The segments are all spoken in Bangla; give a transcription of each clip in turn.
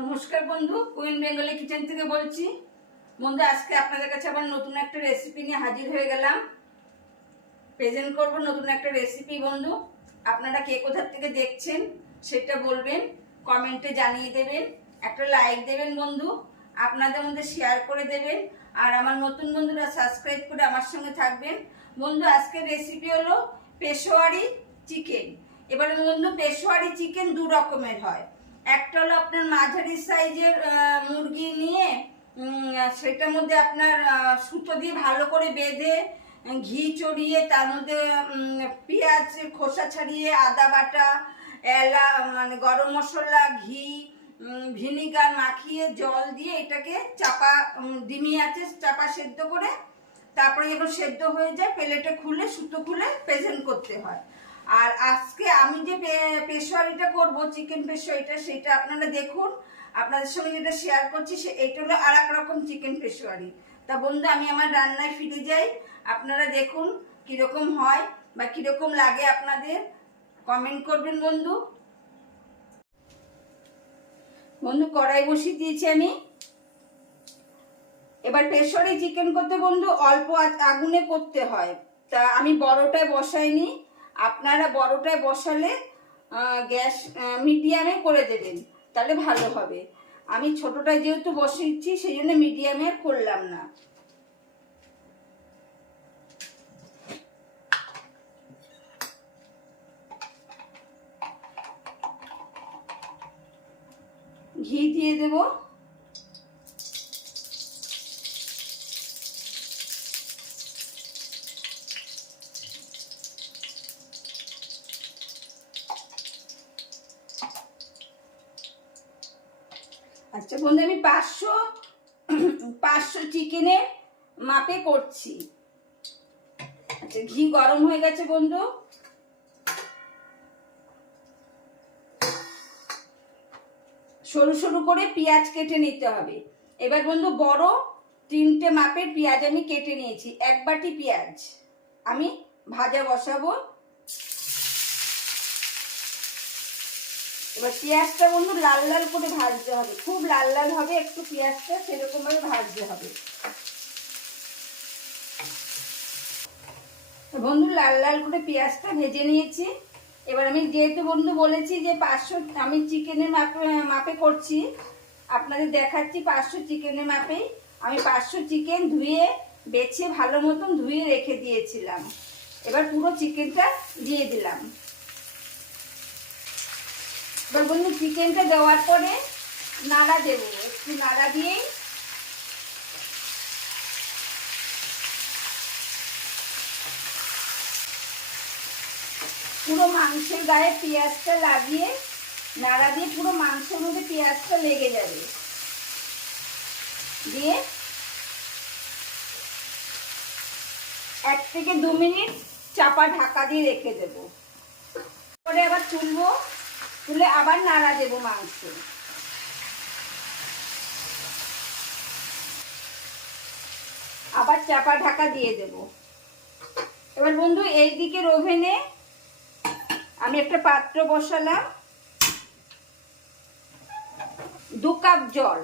নমস্কার বন্ধু, কুইন বেঙ্গলি কিচেন থেকে বলছি। বন্ধু, আজকে আপনাদের কাছে আবার নতুন একটা রেসিপি নিয়ে হাজির হয়ে গেলাম। প্রেজেন্ট করব নতুন একটা রেসিপি। বন্ধু, আপনারা কে কোথা থেকে দেখছেন সেটা বলবেন, কমেন্টে জানিয়ে দেবেন, একটা লাইক দেবেন বন্ধু, আপনাদের মধ্যে শেয়ার করে দেবেন। আর আমার নতুন বন্ধুরা সাবস্ক্রাইব করে আমার সঙ্গে থাকবেন। বন্ধু, আজকের রেসিপি হলো পেশোয়ারি চিকেন। এবারে বন্ধু, পেশোয়ারি চিকেন দু রকমের হয়। একটা হলো আপনার মাঝারি সাইজের মুরগি নিয়ে সেটার মধ্যে আপনার সুতো দিয়ে ভালো করে বেঁধে ঘি চড়িয়ে তার মধ্যে পেঁয়াজ খোসা ছাড়িয়ে আদা বাটা মানে গরম মশলা ঘি ভিনিগার মাখিয়ে জল দিয়ে এটাকে চাপা ডিমি আছে চাপা সেদ্ধ করে তারপরে যখন সেদ্ধ হয়ে যায় প্লেটে খুলে সুতো খুলে প্রেজেন্ট করতে হয়। আর আজকে আমি যে পেশোয়ারিটা করব, চিকেন পেশোয়ারিটা, সেটা আপনারা দেখুন। আপনাদের সঙ্গে যেটা শেয়ার করছি এইটা হলো আর এক রকম চিকেন পেশোয়ারি। তা বন্ধু, আমি আমার রান্নায় ফিরে যাই। আপনারা দেখুন কীরকম হয় বা কীরকম লাগে, আপনাদের কমেন্ট করবেন বন্ধু। বন্ধু, কড়াই বসিয়ে দিয়েছি আমি। এবার পেশোয়ারি চিকেন করতে বন্ধু অল্প আগুনে করতে হয়। তা আমি বড়টায় বসাইনি, আপনারা বড়টায় বসালে গ্যাস মিডিয়ামে করে দেবেন, তাহলে ভালো হবে। আমি ছোটটায় যেহেতু বসিয়েছি সেই জন্য মিডিয়ামে করলাম না। ঘি দিয়ে দেবো। আচ্ছা বন্ধু, আমি 500 চিকেনের মাপে করছি। আচ্ছা, ঘি গরম হয়ে গেছে বন্ধু। সরু সরু করে পেঁয়াজ কেটে নিতে হবে। এবার বন্ধু, বড় 3টে মাপের পেঁয়াজ আমি কেটে নিয়েছি। 1 বাটি পেঁয়াজ আমি ভাজা বসাবো। এবার পেঁয়াজটা বন্ধু লাল লাল করে ভাজতে হবে, খুব লাল লাল হবে একটু পেঁয়াজটা, সেরকম ভাবে ভাজতে হবে বন্ধু। লাল লাল করে পেঁয়াজটা ভেজে নিয়েছি। এবার আমি যেহেতু বন্ধু বলেছি যে 500 আমি চিকেনের মাপে করছি, আপনাদের দেখাচ্ছি 500 চিকেনের মাপেই। আমি 500 চিকেন ধুয়ে বেছে ভালো মতন ধুয়ে রেখে দিয়েছিলাম। এবার পুরো চিকেনটা দিয়ে দিলাম। এবার বন্ধু, চিকেনটা দেওয়ার পরে নাড়া দেবো, একটু নাড়া দিয়েই পুরো মাংসের গায়ে পেঁয়াজটা লাগিয়ে নাড়া দিয়ে পুরো মাংসের মধ্যে পেঁয়াজটা লেগে যাবে। দিয়ে 1 থেকে 2 মিনিট চাপা ঢাকা দিয়ে রেখে দেব। পরে আবার তুলবো, তুলে আবার নাড়া দেবো মাংস। আবার চাপা ঢাকা দিয়ে দেব। এবার বন্ধু, এই দিকের ওভেনে আমি একটা পাত্র বসালাম। 2 কাপ জল,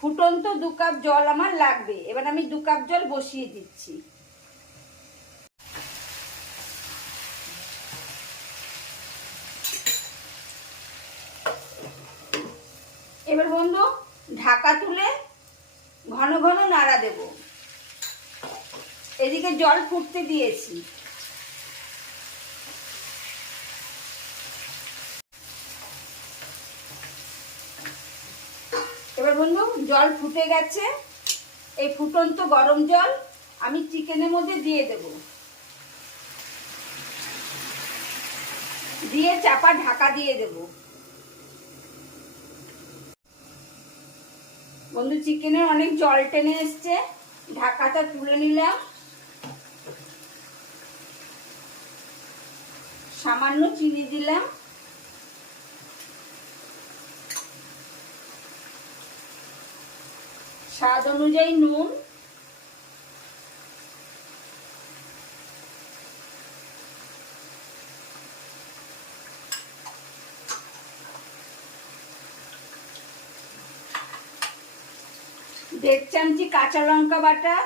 ফুটন্ত 2 কাপ জল আমার লাগবে। এবার আমি 2 কাপ জল বসিয়ে দিচ্ছি। এবার বন্ধু, ঢাকা তুলে ঘন ঘন নাড়া দেব। এদিকে জল ফুটতে দিয়েছি। এবার বন্ধু, জল ফুটে গেছে। এই ফুটন্ত গরম জল আমি চিকেনের মধ্যে দিয়ে দেব, দিয়ে চাপা ঢাকা দিয়ে দেব। বন্ধু, চিকেনে অনেক জল টেনে এসছে, ঢাকাটা তুলে নিলাম। সামান্য চিনি দিলাম, স্বাদ অনুযায়ী নুন, 1.5 চামচি কাঁচা লঙ্কা বাটা,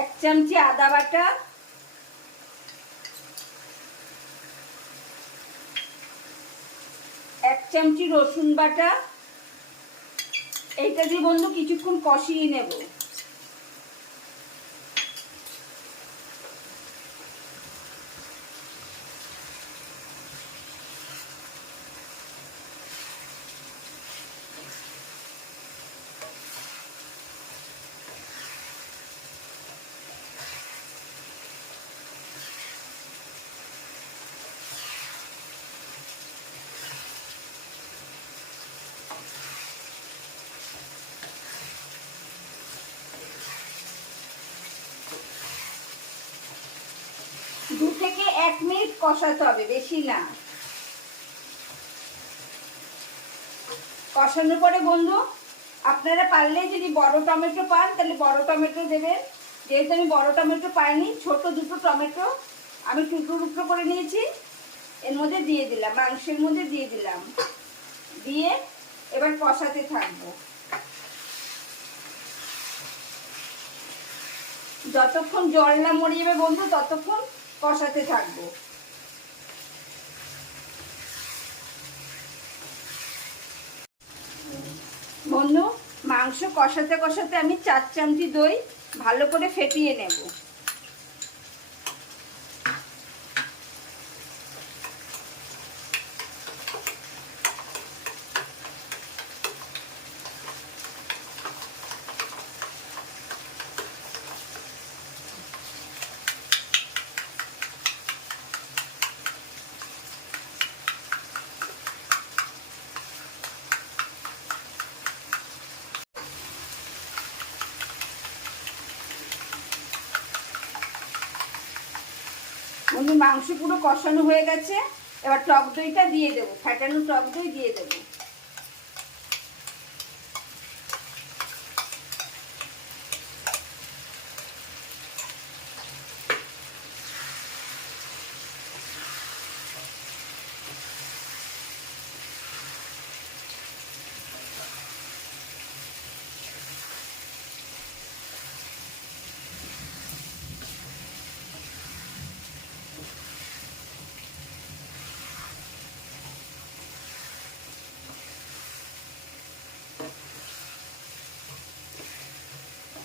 1 চামচি আদা বাটা, 1 চামচি রসুন বাটা। এইটা দিয়ে বন্ধু কিছুক্ষণ কষিয়ে নেব। দু থেকে 1 মিনিট কষাতে হবে, বেশি না। কষানোর পরে বন্ধু আপনারা পারলে যদি বড় টমেটো পান তাহলে বড় টমেটো দেবেন। যেহেতু আমি বড় টমেটো পাইনি, ছোট দুটো টমেটো আমি টুকরো টুকরো করে নিয়েছি, এর মধ্যে দিয়ে দিলাম, মাংসের মধ্যে দিয়ে দিলাম। দিয়ে এবার কষাতে থাকবো যতক্ষণ জল না মরে যাবে বন্ধু, ততক্ষণ কষাতে থাকবো। বন্ধু মাংস কষাতে কষাতে আমি 4 চামচি দই ভালো করে ফেটিয়ে নেব। বন্ধু মাংস পুরো কষানো হয়ে গেছে, এবার টক দইটা দিয়ে দেবো, ফ্যাটানো টক দই দিয়ে দেবো।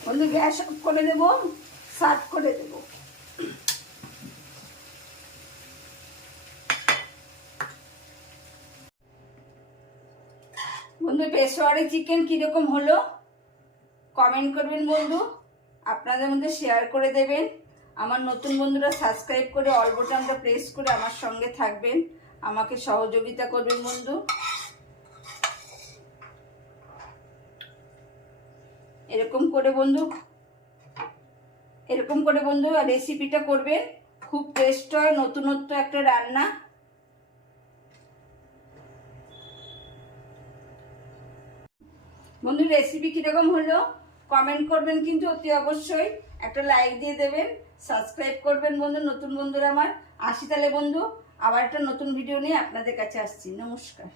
বন্ধু গ্যাস অফ করে দেবো, সার্ভ করে দেবো। বন্ধু পেশোয়ারি চিকেন কীরকম হলো কমেন্ট করবেন বন্ধু, আপনাদের মধ্যে শেয়ার করে দেবেন। আমার নতুন বন্ধুরা সাবস্ক্রাইব করে অল বাটনটা প্রেস করে আমার সঙ্গে থাকবেন, আমাকে সহযোগিতা করবেন বন্ধু। এরকম করে বন্ধু রেসিপিটা করবেন, খুব টেস্ট হয়, নতুনত্ব একটা রান্না। বন্ধু রেসিপি কিরকম হলো কমেন্ট করবেন, কিন্তু অতি অবশ্যই একটা লাইক দিয়ে দেবেন, সাবস্ক্রাইব করবেন বন্ধু। নতুন বন্ধুরা আমার আসি তাহলে বন্ধু, আবার একটা নতুন ভিডিও নিয়ে আপনাদের কাছে আসছি। নমস্কার।